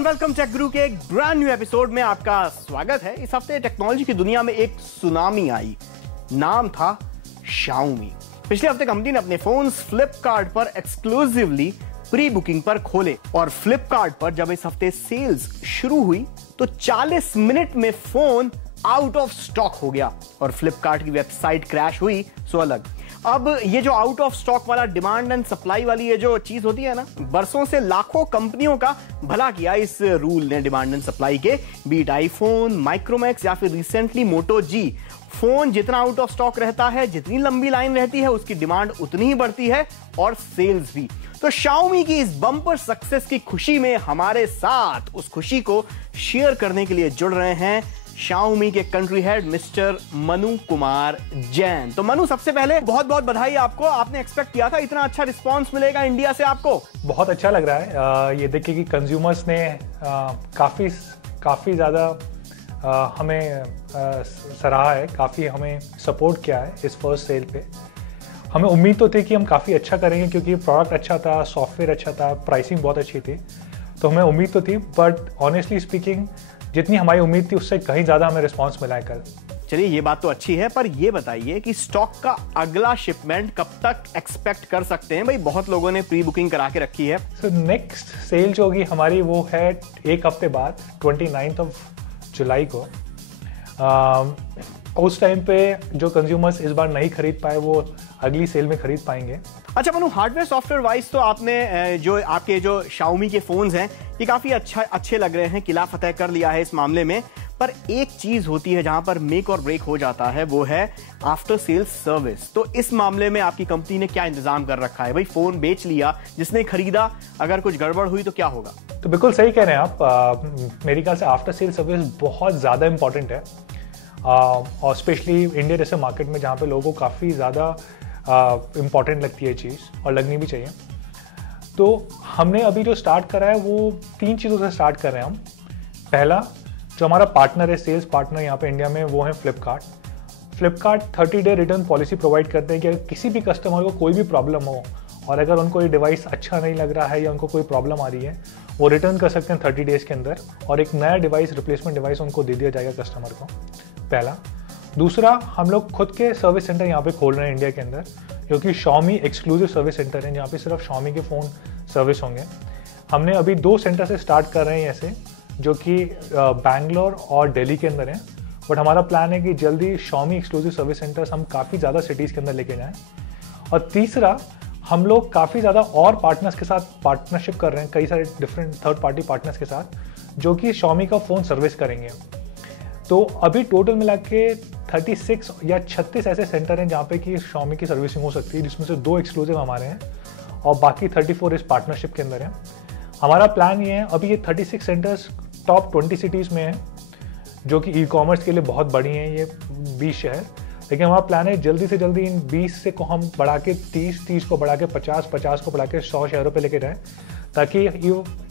And welcome take गुरु के एक brand new episode में आपका स्वागत है। इस हफ्ते टेक्नोलॉजी की दुनिया में एक सुनामी आई, नाम था Xiaomi। पिछले हफ्ते कंपनी ने अपने फोन्स फ्लिपकार्ट पर एक्सक्लूसिवली प्री बुकिंग पर खोले और फ्लिपकार्ट पर जब इस हफ्ते सेल्स शुरू हुई तो 40 मिनट में फोन आउट ऑफ स्टॉक हो गया और फ्लिपकार्ट की वेबसाइट क्रैश हुई सो अलग। अब ये जो आउट ऑफ स्टॉक वाला डिमांड एंड सप्लाई वाली ये जो चीज होती है ना, बरसों से लाखों कंपनियों का भला किया इस रूल ने डिमांड एंड सप्लाई के। बीट आईफोन, माइक्रोमैक्स या फिर रिसेंटली मोटो जी, फोन जितना आउट ऑफ स्टॉक रहता है, जितनी लंबी लाइन रहती है, उसकी डिमांड उतनी ही बढ़ती है और सेल्स भी। तो Xiaomi की इस बम्पर सक्सेस की खुशी में हमारे साथ उस खुशी को शेयर करने के लिए जुड़ रहे हैं Xiaomi के country head mister Manu Kumar Jain. तो मनु, सबसे पहले बहुत बहुत बधाई आपको। आपने एक्सपेक्ट किया था इतना अच्छा रिस्पांस मिलेगा इंडिया से आपको? बहुत अच्छा लग रहा है ये देख के कि कंज्यूमर्स ने काफ़ी ज़्यादा हमें सराहा है, काफ़ी हमें सपोर्ट किया है इस फर्स्ट सेल पे। हमें उम्मीद तो थी कि हम काफ़ी अच्छा करेंगे क्योंकि प्रोडक्ट अच्छा था, सॉफ्टवेयर अच्छा था, प्राइसिंग बहुत अच्छी थी, तो हमें उम्मीद तो थी। बट ऑनेस्टली स्पीकिंग जितनी हमारी उम्मीद थी उससे कहीं ज़्यादा हमें रिस्पांस मिला है कल। चलिए, ये बात तो अच्छी है, पर ये बताइए कि स्टॉक का अगला शिपमेंट कब तक एक्सपेक्ट कर सकते हैं? भाई बहुत लोगों ने प्री बुकिंग करा के रखी है। सो नेक्स्ट सेल जो होगी हमारी वो है एक हफ्ते बाद 29 जुलाई को। उस टाइम पे जो कंज्यूमर्स इस बार नहीं खरीद पाए वो अगली सेल में खरीद पाएंगे। अच्छा मनु, हार्डवेयर सॉफ्टवेयर वाइज तो आपने जो आपके जो Xiaomi के फोन्स हैं ये काफी अच्छे लग रहे हैं, किला फतेह कर लिया है इस मामले में। पर एक चीज होती है जहां पर मेक और ब्रेक हो जाता है, वो है आफ्टर सेल्स सर्विस। तो इस मामले में आपकी कंपनी ने क्या इंतजाम कर रखा है? भाई फोन बेच लिया, जिसने खरीदा, अगर कुछ गड़बड़ हुई तो क्या होगा? तो बिल्कुल सही कह रहे हैं आप। मेरे ख्याल से आफ्टर सेल सर्विस बहुत ज़्यादा इंपॉर्टेंट है और स्पेशली इंडिया जैसे मार्केट में जहाँ पे लोगों को काफ़ी ज़्यादा इम्पॉर्टेंट लगती है चीज़ और लगनी भी चाहिए। तो हमने अभी जो स्टार्ट करा है वो 3 चीज़ों से स्टार्ट कर रहे हैं हम। पहला, जो हमारा पार्टनर है, सेल्स पार्टनर यहाँ पे इंडिया में, वो है Flipkart 30 day return policy provide करते हैं कि अगर किसी भी कस्टमर को कोई भी प्रॉब्लम हो और अगर उनको ये डिवाइस अच्छा नहीं लग रहा है या उनको कोई प्रॉब्लम आ रही है, वो रिटर्न कर सकते हैं 30 डेज़ के अंदर और एक नया डिवाइस, रिप्लेसमेंट डिवाइस उनको दे दिया जाएगा कस्टमर को। पहला। दूसरा, हम लोग खुद के सर्विस सेंटर यहाँ पे खोल रहे हैं इंडिया के अंदर, जो कि Xiaomi एक्सक्लूसिव सर्विस सेंटर है, जहाँ पे सिर्फ Xiaomi के फ़ोन सर्विस होंगे। हमने अभी 2 सेंटर से स्टार्ट कर रहे हैं ऐसे, जो कि बैंगलोर और दिल्ली के अंदर हैं। बट हमारा प्लान है कि जल्दी Xiaomi एक्सक्लूसिव सर्विस सेंटर्स हम काफ़ी ज़्यादा सिटीज़ के अंदर लेके जाएँ। और तीसरा, हम लोग काफ़ी ज़्यादा और पार्टनर्स के साथ पार्टनरशिप कर रहे हैं, कई सारे डिफरेंट थर्ड पार्टी पार्टनर्स के साथ, जो कि Xiaomi का फ़ोन सर्विस करेंगे। तो अभी टोटल मिला के 36 या 36 ऐसे सेंटर हैं जहाँ पे कि Xiaomi की सर्विसिंग हो सकती है, जिसमें से 2 एक्सक्लूसिव हमारे हैं और बाकी 34 इस पार्टनरशिप के अंदर हैं। हमारा प्लान ये है, अभी ये 36 सेंटर्स टॉप 20 सिटीज़ में हैं, जो कि ई-कॉमर्स के लिए बहुत बड़ी हैं ये 20 शहर। लेकिन हमारा प्लान है जल्दी से जल्दी इन 20 से को हम बढ़ा के 30 को बढ़ा के 50 को बढ़ा के 100 शहरों पे लेके जाएं, ताकि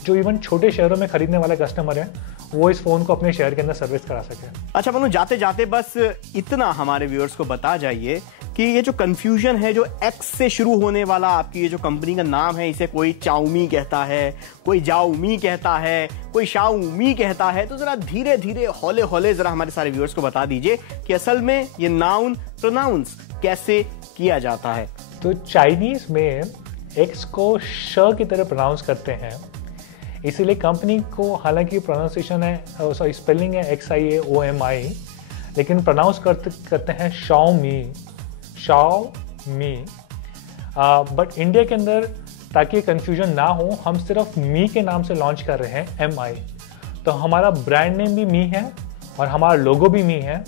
जो इवन छोटे शहरों में खरीदने वाले कस्टमर हैं वो इस फोन को अपने शहर के अंदर सर्विस करा सके। अच्छा मनु, जाते जाते बस इतना हमारे व्यूअर्स को बता जाइए कि ये जो कंफ्यूजन है, जो एक्स से शुरू होने वाला आपकी ये जो कंपनी का नाम है, इसे कोई Xiaomi कहता है, कोई Xiaomi कहता है, कोई Xiaomi कहता है, तो जरा धीरे धीरे हौले हौले जरा हमारे सारे व्यूअर्स को बता दीजिए कि असल में ये नाउन प्रोनाउंस कैसे किया जाता है। तो चाइनीज में एक्स को श की तरह प्रोनाउंस करते हैं, इसीलिए कंपनी को, हालांकि प्रोनाउंसिएशन है, सॉरी स्पेलिंग है XIAOMI, लेकिन प्रोनाउंस करते हैं Xiaomi। बट इंडिया के अंदर ताकि कंफ्यूजन ना हो, हम सिर्फ मी के नाम से लॉन्च कर रहे हैं, MI। तो हमारा ब्रांड नेम भी मी है और हमारा लोगो भी मी है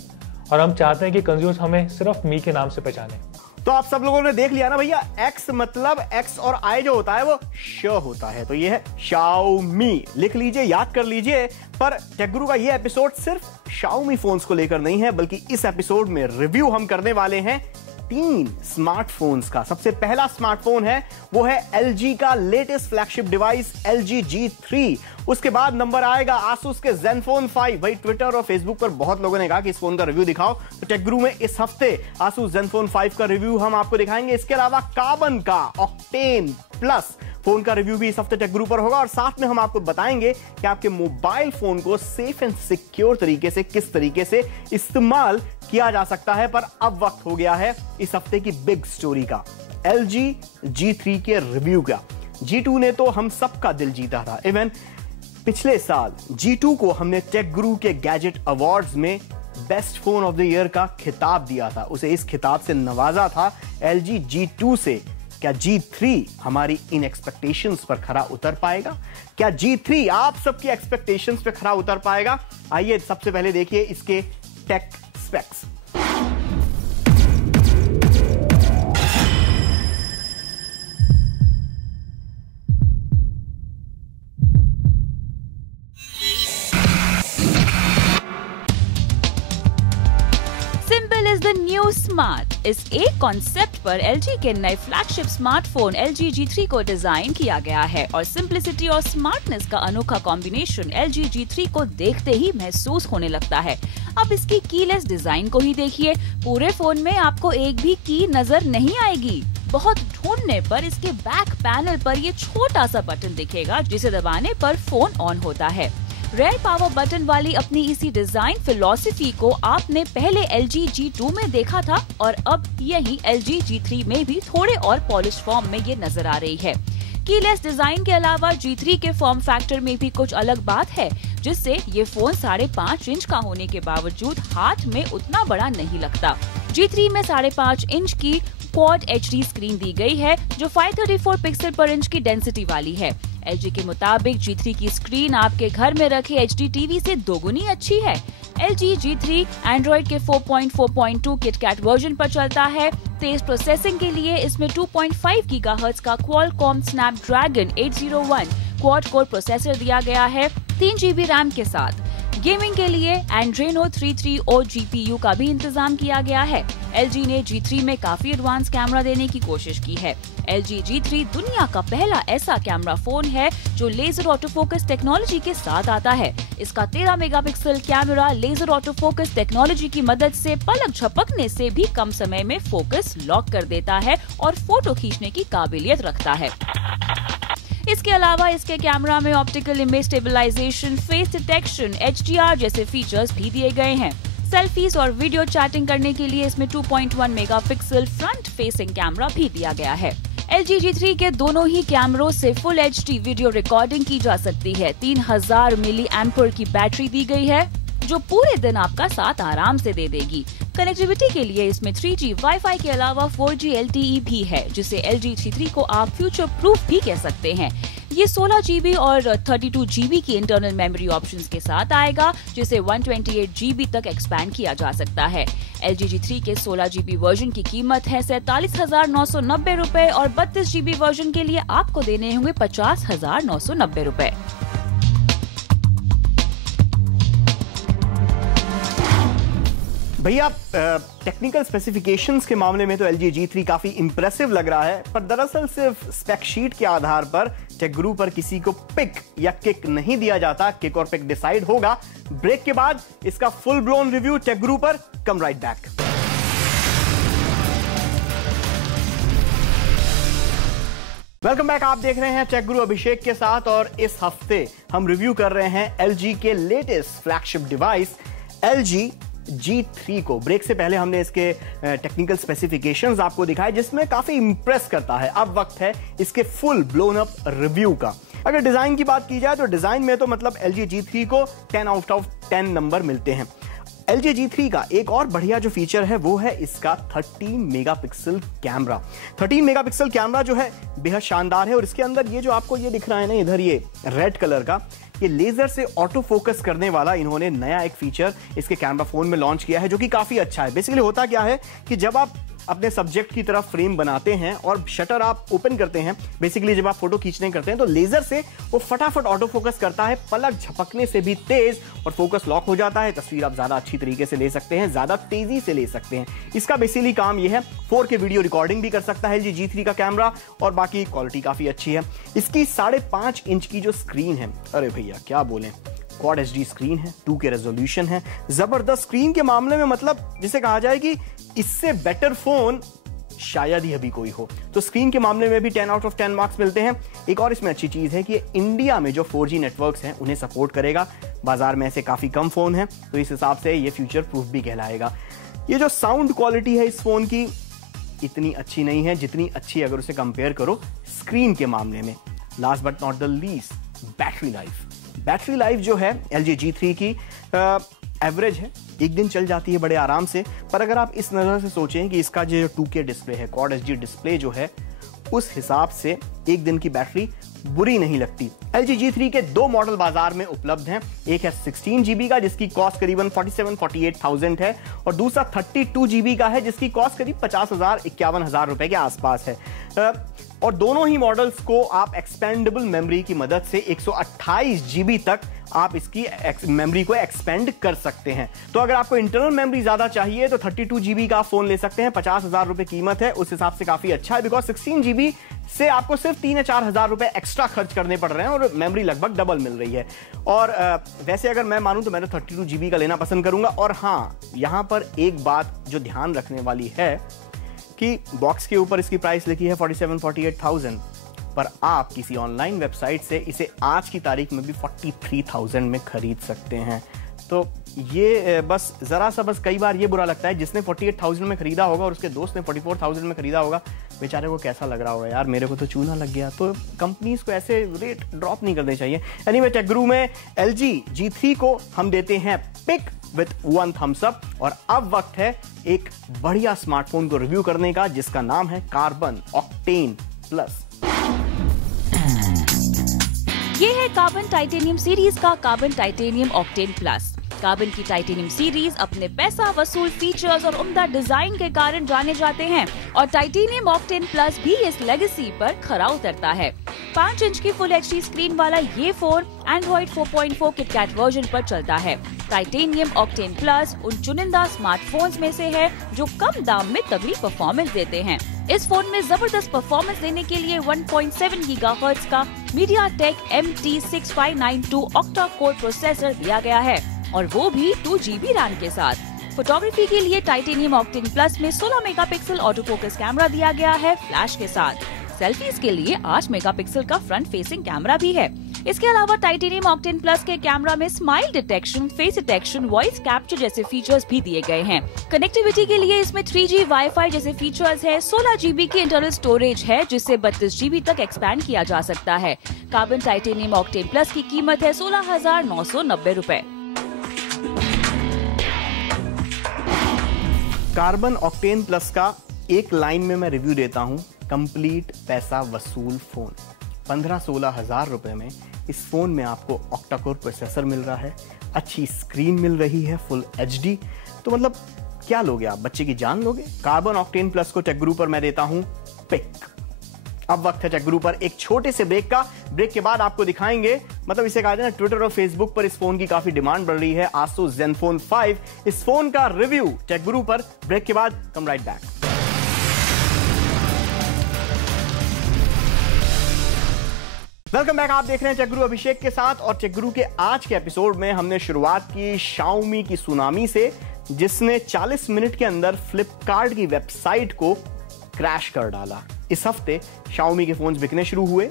और हम चाहते हैं कि कंज्यूमर्स हमें सिर्फ मी के नाम से पहचाने। तो आप सब लोगों ने देख लिया ना भैया, एक्स मतलब एक्स और आई जो होता है वो श होता है, तो ये है Xiaomi। लिख लीजिए, याद कर लीजिए। पर टेक गुरु का ये एपिसोड सिर्फ Xiaomi फोन्स को लेकर नहीं है, बल्कि इस एपिसोड में रिव्यू हम करने वाले हैं 3 स्मार्टफोन्स का। सबसे पहला स्मार्टफोन है वो है LG का latest flagship device LG G3। उसके बाद नंबर आएगा Asus के Zenfone 5। भाई ट्विटर और फेसबुक पर बहुत लोगों ने कहा कि इस फोन का रिव्यू दिखाओ, तो टेक गुरु में इस हफ्ते Asus Zenfone 5 का रिव्यू हम आपको दिखाएंगे। इसके अलावा कार्बन का Octane Plus फोन का रिव्यू भी इस हफ्ते टेक गुरु पर होगा और साथ में हम आपको बताएंगे कि आपके मोबाइल फोन को सेफ एंड सिक्योर तरीके से किस तरीके से इस्तेमाल किया जा सकता है। पर अब वक्त हो गया है इस हफ्ते की बिग स्टोरी का, LG G3 के रिव्यू का। G2 ने तो हम सबका दिल जीता था। इवन पिछले साल G2 को हमने टेक गुरु के गैजेट अवार्ड्स में best phone of the year का खिताब दिया था, उसे इस खिताब से नवाजा था LG G2 से। क्या G3 हमारी इन एक्सपेक्टेशंस पर खरा उतर पाएगा? क्या G3 आप सबकी एक्सपेक्टेशंस पे खरा उतर पाएगा? आइए सबसे पहले देखिए इसके टेक स्पेक्स। न्यू स्मार्ट, इस एक कॉन्सेप्ट पर LG के नए फ्लैगशिप स्मार्टफोन LG G3 को डिजाइन किया गया है और सिंप्लिसिटी और स्मार्टनेस का अनोखा कॉम्बिनेशन LG G3 को देखते ही महसूस होने लगता है। अब इसकी कीलेस डिजाइन को ही देखिए, पूरे फोन में आपको एक भी की नजर नहीं आएगी। बहुत ढूंढने पर इसके बैक पैनल पर ये छोटा सा बटन दिखेगा जिसे दबाने पर फोन ऑन होता है। रेयर पावर बटन वाली अपनी इसी डिजाइन फिलॉसफी को आपने पहले LG G2 में देखा था और अब यही LG G3 में भी थोड़े और पॉलिश फॉर्म में ये नजर आ रही है। कीलेस डिजाइन के अलावा G3 के फॉर्म फैक्टर में भी कुछ अलग बात है, जिससे ये फोन 5.5 इंच का होने के बावजूद हाथ में उतना बड़ा नहीं लगता। G3 में 5.5 इंच की क्वाड HD स्क्रीन दी गई है जो 534 पिक्सल पर इंच की डेंसिटी वाली है। LG के मुताबिक G3 की स्क्रीन आपके घर में रखे HD टीवी से दोगुनी अच्छी है। LG G3 एंड्रॉइड के 4.4.2 किटकैट वर्जन पर चलता है। तेज प्रोसेसिंग के लिए इसमें 2.5 गीगाहर्ट्ज का Qualcomm Snapdragon 801 quad core processor दिया गया है 3 GB रैम के साथ। गेमिंग के लिए एंड्रेनो 330 GPU का भी इंतजाम किया गया है। LG ने G3 में काफी एडवांस कैमरा देने की कोशिश की है। LG G3 दुनिया का पहला ऐसा कैमरा फोन है जो लेजर ऑटो फोकस टेक्नोलॉजी के साथ आता है। इसका 13 megapixel camera laser auto focus technology की मदद से पलक झपकने से भी कम समय में फोकस लॉक कर देता है और फोटो खींचने की काबिलियत रखता है। इसके अलावा इसके कैमरा में optical image stabilization, face detection, HDR जैसे फीचर्स भी दिए गए हैं। सेल्फीज और वीडियो चैटिंग करने के लिए इसमें 2.1 मेगापिक्सल फ्रंट फेसिंग कैमरा भी दिया गया है। LG G3 के दोनों ही कैमरों से फुल HD वीडियो रिकॉर्डिंग की जा सकती है। 3000 मिली एम्पर की बैटरी दी गई है जो पूरे दिन आपका साथ आराम से दे देगी। कनेक्टिविटी के लिए इसमें 3G वाईफाई के अलावा 4G LTE भी है, जिसे LG G3 को आप फ्यूचर प्रूफ भी कह सकते हैं। ये 16 GB और 32 GB की इंटरनल मेमोरी ऑप्शंस के साथ आएगा, जिसे 128 GB तक एक्सपैंड किया जा सकता है। LG G3 के 16 GB वर्जन की कीमत है 47,990 रुपए और 32 GB वर्जन के लिए आपको देने होंगे 50,990 रुपए। भैया टेक्निकल स्पेसिफिकेशंस के मामले में तो LG G3 काफी इंप्रेसिव लग रहा है, पर दरअसल सिर्फ स्पेक शीट के आधार पर टेक गुरु पर किसी को पिक या किक नहीं दिया जाता। किक और पिक डिसाइड होगा ब्रेक के बाद। इसका फुल ब्लोन रिव्यू टेक गुरु पर। कम राइट बैक। Welcome back. आप देख रहे हैं टेक गुरु अभिषेक के साथ और इस हफ्ते हम रिव्यू कर रहे हैं LG के latest flagship device LG G3 को। ब्रेक से पहले हमने इसके टेक्निकल स्पेसिफिकेशंस आपको दिखाए जिसमें काफी इंप्रेस करता है। अब वक्त है इसके फुल ब्लोन अप रिव्यू का। अगर डिजाइन की बात की जाए तो डिजाइन में तो मतलब LG G3 को 10 आउट ऑफ 10 नंबर मिलते हैं। LG G3 का एक और बढ़िया जो फीचर है वो है इसका 13 मेगापिक्सल कैमरा। 13 मेगापिक्सल कैमरा जो है बेहद शानदार है और इसके अंदर ये जो आपको ये दिख रहा है ना इधर, ये रेड कलर का, ये लेजर से ऑटो फोकस करने वाला इन्होंने नया एक फीचर इसके कैमरा फोन में लॉन्च किया है जो कि काफी अच्छा है। बेसिकली होता क्या है कि जब आप अपने सब्जेक्ट की तरफ फ्रेम बनाते हैं और शटर आप ओपन करते हैं, बेसिकली जब आप फोटो खींचने करते हैं तो लेजर से वो फटाफट ऑटो फोकस करता है, पलक झपकने से भी तेज, और फोकस लॉक हो जाता है। तस्वीर आप ज्यादा अच्छी तरीके से ले सकते हैं, ज्यादा तेजी से ले सकते हैं। इसका बेसिकली काम ये है 4K वीडियो रिकॉर्डिंग भी कर सकता है LG G3 का कैमरा, और बाकी क्वालिटी काफी अच्छी है। इसकी 5.5 इंच की जो स्क्रीन है, अरे भैया क्या बोलें, क्वाड HD स्क्रीन है, 2K रेजोल्यूशन है, जबरदस्त स्क्रीन के मामले में मतलब जिसे कहा जाए कि इससे बेटर फोन शायद ही अभी कोई हो। तो स्क्रीन के मामले में भी 10 आउट ऑफ 10 मार्क्स मिलते हैं। एक और इसमें अच्छी चीज है कि इंडिया में जो 4G नेटवर्क्स हैं उन्हें सपोर्ट करेगा। बाजार में ऐसे काफी कम फोन हैं, तो इस हिसाब से ये फ्यूचर प्रूफ भी कहलाएगा। ये जो साउंड क्वालिटी है इस फोन की इतनी अच्छी नहीं है जितनी अच्छी अगर उसे कंपेयर करो स्क्रीन के मामले में। Last but not the least, battery life जो है LG G3 की एवरेज है, एक दिन चल जाती है बड़े आराम से। पर अगर आप इस नजर से सोचें कि इसका जो 2K डिस्प्ले है, Quad HD डिस्प्ले जो है, उस हिसाब से एक दिन की बैटरी बुरी नहीं लगती। LG G3 के 2 मॉडल बाजार में उपलब्ध हैं। एक है 16 GB का जिसकी कॉस्ट करीबन 47-48,000 है, और दूसरा 32 GB का है जिसकी कॉस्ट करीब 50,000-51,000 रुपए के आसपास है। और दोनों ही मॉडल्स को आप एक्सपेंडेबल मेमोरी की मदद से 128 GB तक आप इसकी मेमोरी को एक्सपेंड कर सकते हैं। तो अगर आपको इंटरनल मेमोरी ज्यादा चाहिए तो 32 GB का फोन ले सकते हैं। 50,000 रुपए कीमत है, उस हिसाब से काफी अच्छा है, बिकॉज 16 GB से आपको सिर्फ 3 या 4 हजार रुपए एक्स्ट्रा खर्च करने पड़ रहे हैं और मेमोरी लगभग डबल मिल रही है। और वैसे अगर मैं मानूं तो मैं 32 GB का लेना पसंद करूंगा। और हाँ, यहां पर एक बात जो ध्यान रखने वाली है कि बॉक्स के ऊपर इसकी प्राइस लिखी है 47-48,000, पर आप किसी ऑनलाइन वेबसाइट से इसे आज की तारीख में भी 43,000 में खरीद सकते हैं। तो ये बस जरा सा बस कई बार ये बुरा लगता है, जिसने 48,000 में खरीदा होगा और उसके दोस्त ने 44,000 में खरीदा होगा, बेचारे को कैसा लग रहा होगा, यार मेरे को तो चूना लग गया। तो कंपनीज को ऐसे रेट ड्रॉप नहीं करने चाहिए। एनीवे, टेकगुरु में LG G3 को हम देते हैं पिक विथ 1 थम्स अप। और अब वक्त है एक बढ़िया स्मार्टफोन को रिव्यू करने का जिसका नाम है कार्बन ऑक्टेन प्लस। ये है कार्बन टाइटेनियम सीरीज का carbon titanium octane plus. Carbon की टाइटेनियम सीरीज अपने पैसा वसूल फीचर्स और उम्दा डिजाइन के कारण जाने जाते हैं, और टाइटेनियम ऑक्टेन प्लस भी इस लेगेसी पर खरा उतरता है। 5 इंच की फुल HD स्क्रीन वाला ये फोन एंड्रॉइड 4.4 किटकैट वर्जन पर चलता है। टाइटेनियम ऑक्टेन प्लस उन चुनिंदा स्मार्टफोन्स में से है जो कम दाम में तगड़ी परफॉर्मेंस देते हैं। इस फोन में जबरदस्त परफॉर्मेंस देने के लिए 1.7 गीगाहर्ट्ज का MediaTek MT6592 octa core processor दिया गया है, और वो भी 2 GB रैम के साथ। फोटोग्राफी के लिए टाइटेनियम ऑक्टेन प्लस में 16 मेगापिक्सल ऑटो फोकस कैमरा दिया गया है फ्लैश के साथ। सेल्फीज के लिए 8 मेगापिक्सल का फ्रंट फेसिंग कैमरा भी है। इसके अलावा टाइटेनियम ऑक्टेन प्लस के कैमरा में smile detection, face detection, voice capture जैसे फीचर्स भी दिए गए हैं। कनेक्टिविटी के लिए इसमें 3G वाईफाई जैसे फीचर्स है। 16 GB की इंटरनल स्टोरेज है जिससे 32 GB तक एक्सपैंड किया जा सकता है। कार्बन टाइटेनियम ऑक्टेन प्लस की कीमत है 16,990 रुपए। कार्बन ऑक्टेन प्लस का एक लाइन में मैं रिव्यू देता हूं, कंप्लीट पैसा वसूल फोन। 15-16 हजार रुपए में इस फोन में आपको ऑक्टा कोर प्रोसेसर मिल रहा है, अच्छी स्क्रीन मिल रही है फुल HD। तो मतलब क्या लोगे आप, बच्चे की जान लोगे? कार्बन ऑक्टेन प्लस को टेकगुरु पर मैं देता हूं पिक। अब वक्त है टेकगुरु पर एक छोटे से ब्रेक का। ब्रेक के बाद आपको दिखाएंगे, मतलब इसे कहा जाए ना, ट्विटर और फेसबुक पर इस फोन की काफी डिमांड बढ़ रही है, Asus Zenfone 5। इस फोन का रिव्यू टेकगुरु पर ब्रेक के बाद। कम राइट बैक। वेलकम बैक, आप देख रहे हैं टेकगुरु अभिषेक के साथ। और टेकगुरु के आज के एपिसोड में हमने शुरुआत की Xiaomi की सुनामी से, जिसने 40 मिनट के अंदर फ्लिपकार्ट की वेबसाइट को क्रैश कर डाला। इस हफ्ते Xiaomi के फोन्स बिकने शुरू हुए,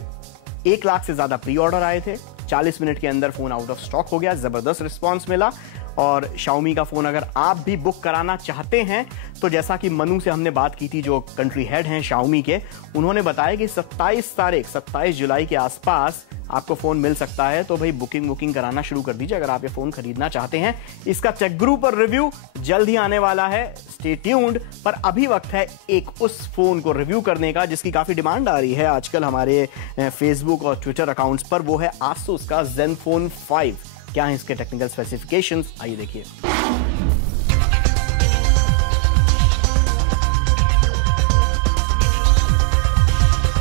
1 लाख से ज्यादा प्री ऑर्डर आए थे, 40 मिनट के अंदर फोन आउट ऑफ स्टॉक हो गया, जबरदस्त रिस्पांस मिला। और Xiaomi का फोन अगर आप भी बुक कराना चाहते हैं तो जैसा कि मनु से हमने बात की थी, जो कंट्री हेड हैं Xiaomi के, उन्होंने बताया कि 27 जुलाई के आसपास आपको फोन मिल सकता है। तो भाई बुकिंग कराना शुरू कर दीजिए अगर आप ये फोन खरीदना चाहते हैं। इसका टेकगुरु पर रिव्यू जल्द ही आने वाला है, स्टे ट्यून्ड। पर अभी वक्त है एक उस फोन को रिव्यू करने का जिसकी काफी डिमांड आ रही है आजकल हमारे फेसबुक और ट्विटर अकाउंट्स पर, वो है Asus का Zenfone 5। क्या है इसके टेक्निकल स्पेसिफिकेशंस, आइए देखिए।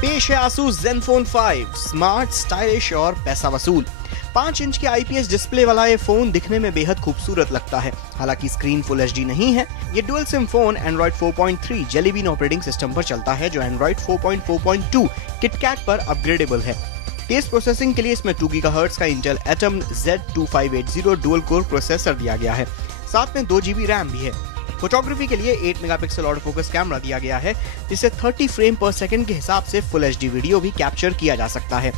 पेश है Asus Zenfone 5, स्मार्ट, स्टाइलिश और पैसा वसूल। 5 इंच के IPS डिस्प्ले वाला ये फोन दिखने में बेहद खूबसूरत लगता है। हालांकि स्क्रीन फुल HD नहीं है। ये dual SIM phone Android 4.3 Jelly Bean operating system पर चलता है, जो Android 4.4.2 KitKat पर अपग्रेडेबल है। तेज प्रोसेसिंग के लिए इसमें 2 GHz का Intel Atom Z2580 dual core processor दिया गया है। साथ में 2 GB रैम भी है। फोटोग्राफी के लिए 8 मेगापिक्सल ऑटो फोकस कैमरा दिया गया है, जिससे 30 फ्रेम पर सेकंड के हिसाब से फुल HD वीडियो भी कैप्चर किया जा सकता है।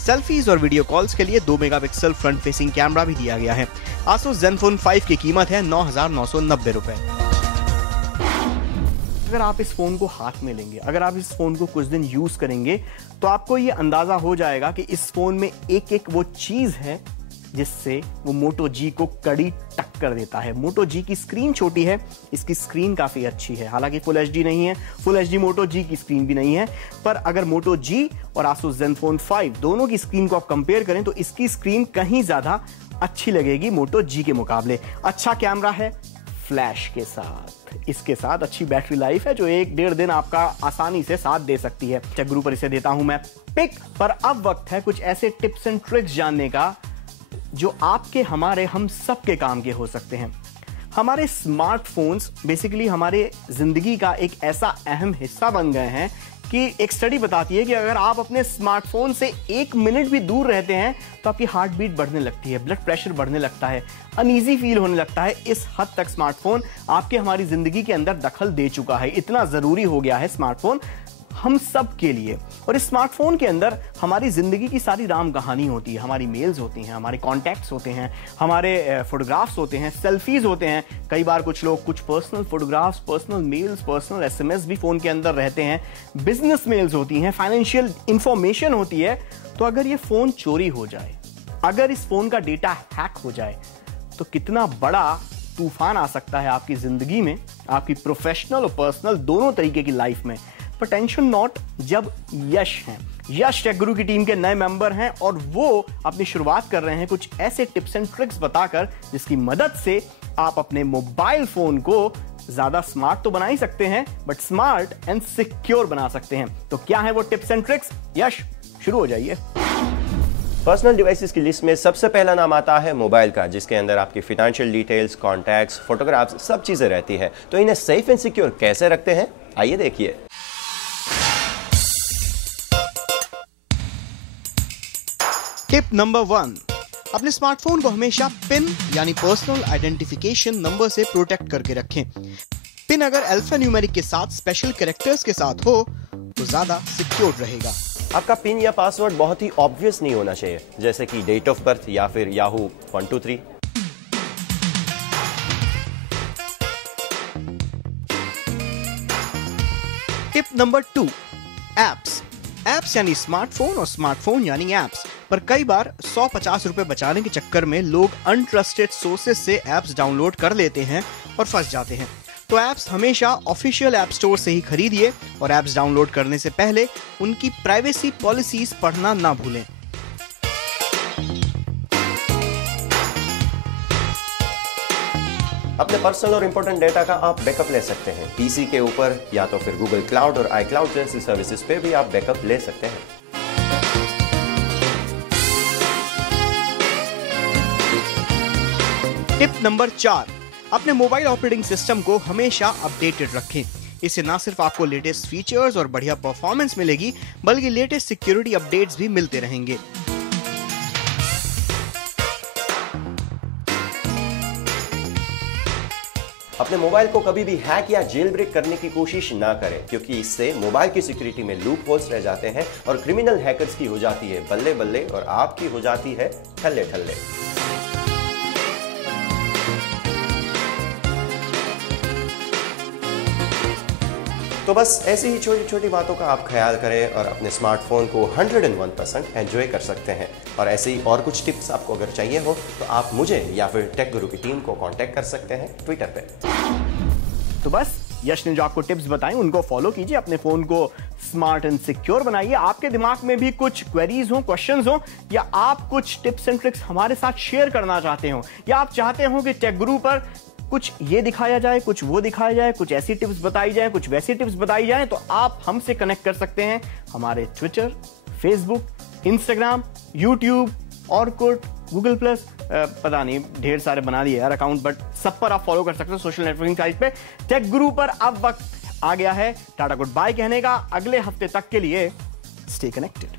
सेल्फीज और वीडियो कॉल्स के लिए 2 मेगापिक्सल फ्रंट फेसिंग कैमरा भी दिया गया है। Asus Zenfone 5 की कीमत है 9,990 रुपए। अगर आप इस फोन को हाथ में लेंगे, अगर आप इस फोन को कुछ दिन यूज करेंगे, तो आपको ये अंदाजा हो जाएगा कि इस फोन में एक एक वो चीज है जिससे वो Moto G को कड़ी टक्कर देता है। Moto G की स्क्रीन छोटी है, इसकी स्क्रीन काफी अच्छी है। हालांकि फुल HD नहीं है, फुल HD Moto G की स्क्रीन भी नहीं है, पर अगर Moto G और Asus Zenfone 5 दोनों की स्क्रीन को आप कंपेयर करें तो इसकी स्क्रीन कहीं ज्यादा अच्छी लगेगी Moto G के मुकाबले। अच्छा कैमरा है फ्लैश के साथ, इसके साथ अच्छी बैटरी लाइफ है जो 1-1.5 दिन आपका आसानी से साथ दे सकती है। टेक गुरु पर इसे देता हूं मैं पिक। पर अब वक्त है कुछ ऐसे टिप्स एंड ट्रिक्स जानने का जो आपके, हमारे, हम सब के काम के हो सकते हैं। हमारे स्मार्टफोन्स बेसिकली हमारे जिंदगी का एक ऐसा अहम हिस्सा बन गए हैं कि एक स्टडी बताती है कि अगर आप अपने स्मार्टफोन से 1 मिनट भी दूर रहते हैं तो आपकी हार्ट बीट बढ़ने लगती है, ब्लड प्रेशर बढ़ने लगता है, अनईजी फील होने लगता है। इस हद तक स्मार्टफोन आपके, हमारी जिंदगी के अंदर दखल दे चुका है। इतना जरूरी हो गया है स्मार्टफोन हम सब के लिए। और इस स्मार्टफोन के अंदर हमारी जिंदगी की सारी राम कहानी होती है। हमारी मेल्स होती हैं, हमारे कॉन्टैक्ट्स होते हैं, हमारे फोटोग्राफ्स होते हैं, सेल्फीज होते हैं। कई बार कुछ लोग कुछ personal photographs, personal mails, personal SMS भी फोन के अंदर रहते हैं। बिजनेस मेल्स होती हैं, फाइनेंशियल इंफॉर्मेशन होती है। तो अगर ये फोन चोरी हो जाए, अगर इस फोन का डेटा हैक हो जाए, तो कितना बड़ा तूफान आ सकता है आपकी जिंदगी में, आपकी प्रोफेशनल और पर्सनल दोनों तरीके की लाइफ में। पर टेंशन नॉट, जब यश हैं, यश टेक गुरु की टीम के नए मेंबर हैं और वो अपनी शुरुआत कर रहे हैं कुछ ऐसे टिप्स एंड ट्रिक्स बताकर जिसकी मदद से आप अपने मोबाइल फोन को ज्यादा स्मार्ट तो बना ही सकते हैं, बट स्मार्ट एंड सिक्योर बना सकते हैं। तो क्या है वो टिप्स एंड ट्रिक्स? यश, शुरू हो जाइए। पर्सनल डिवाइसेस की लिस्ट में सबसे पहला नाम आता है मोबाइल का, जिसके अंदर आपकी फाइनेंशियल डिटेल्स, कॉन्टैक्ट्स, फोटोग्राफ्स, सब चीजें रहती है। तो इन्हें सेफ एंड सिक्योर कैसे रखते हैं, आइए देखिए। टिप नंबर 1, अपने स्मार्टफोन को हमेशा पिन यानी पर्सनल आइडेंटिफिकेशन नंबर से प्रोटेक्ट करके रखें। पिन अगर अल्फा न्यूमेरिक के साथ स्पेशल कैरेक्टर्स के साथ हो तो ज्यादा सिक्योर रहेगा। आपका पिन या पासवर्ड बहुत ही ऑब्वियस नहीं होना चाहिए, जैसे कि डेट ऑफ बर्थ या फिर Yahoo 123। Tip number 2, apps. Apps यानी स्मार्टफोन और स्मार्टफोन यानी एप्स। पर कई बार 150 रुपए बचाने के चक्कर में लोग अनट्रस्टेड सोर्सेज से एप्स डाउनलोड कर लेते हैं और फंस जाते हैं। तो एप्स हमेशा ऑफिशियल ऐप स्टोर से ही खरीदिए और एप्स डाउनलोड करने से पहले उनकी प्राइवेसी पॉलिसीज पढ़ना ना भूलें। अपने पर्सनल और इंपॉर्टेंट डेटा का आप बैकअप ले सकते हैं पीसी के ऊपर, या तो फिर गूगल क्लाउड और iCloud जैसी सर्विसेज पे भी आप बैकअप ले सकते हैं। टिप नंबर 4, अपने मोबाइल ऑपरेटिंग सिस्टम को हमेशा अपडेटेड रखें। इससे ना सिर्फ आपको लेटेस्ट फीचर्स और बढ़िया परफॉर्मेंस मिलेगी, बल्कि लेटेस्ट सिक्योरिटी अपडेट्स भी मिलते रहेंगे। अपने मोबाइल को कभी भी हैक या जेल ब्रेक करने की कोशिश ना करें, क्योंकि इससे मोबाइल की सिक्योरिटी में लूप होल्स रह जाते हैं और क्रिमिनल हैकर्स की हो जाती है बल्ले बल्ले और आपकी हो जाती है ठल्ले ठल्ले। तो बस ऐसी ही छोटी छोटी बातों का आप ख्याल करें और अपने स्मार्टफोन को 101% एंजॉय कर सकते हैं। और ऐसे ही और कुछ टिप्स आपको अगर चाहिए हो तो आप मुझे या फिर टेक गुरु की टीम को कांटेक्ट कर सकते हैं ट्विटर पे। तो बस यश ने जो आपको टिप्स बताई उनको फॉलो कीजिए, अपने फोन को स्मार्ट एंड सिक्योर बनाइए। आपके दिमाग में भी कुछ क्वेरीज हो, क्वेश्चंस हो, या आप कुछ टिप्स एंड ट्रिक्स हमारे साथ शेयर करना चाहते हो, या आप चाहते हो कि टेक गुरु पर कुछ ये दिखाया जाए, कुछ वो दिखाया जाए, कुछ ऐसी टिप्स बताई जाए, कुछ वैसी टिप्स बताई जाए, तो आप हमसे कनेक्ट कर सकते हैं हमारे Twitter, Facebook, Instagram, YouTube, Orkut, Google plus, पता नहीं ढेर सारे बना दिए यार अकाउंट, बट सब पर आप फॉलो कर सकते हो सोशल नेटवर्किंग साइट पे। टेक गुरु पर अब वक्त आ गया है टाटा गुड बाय कहने का। अगले हफ्ते तक के लिए स्टे कनेक्टेड।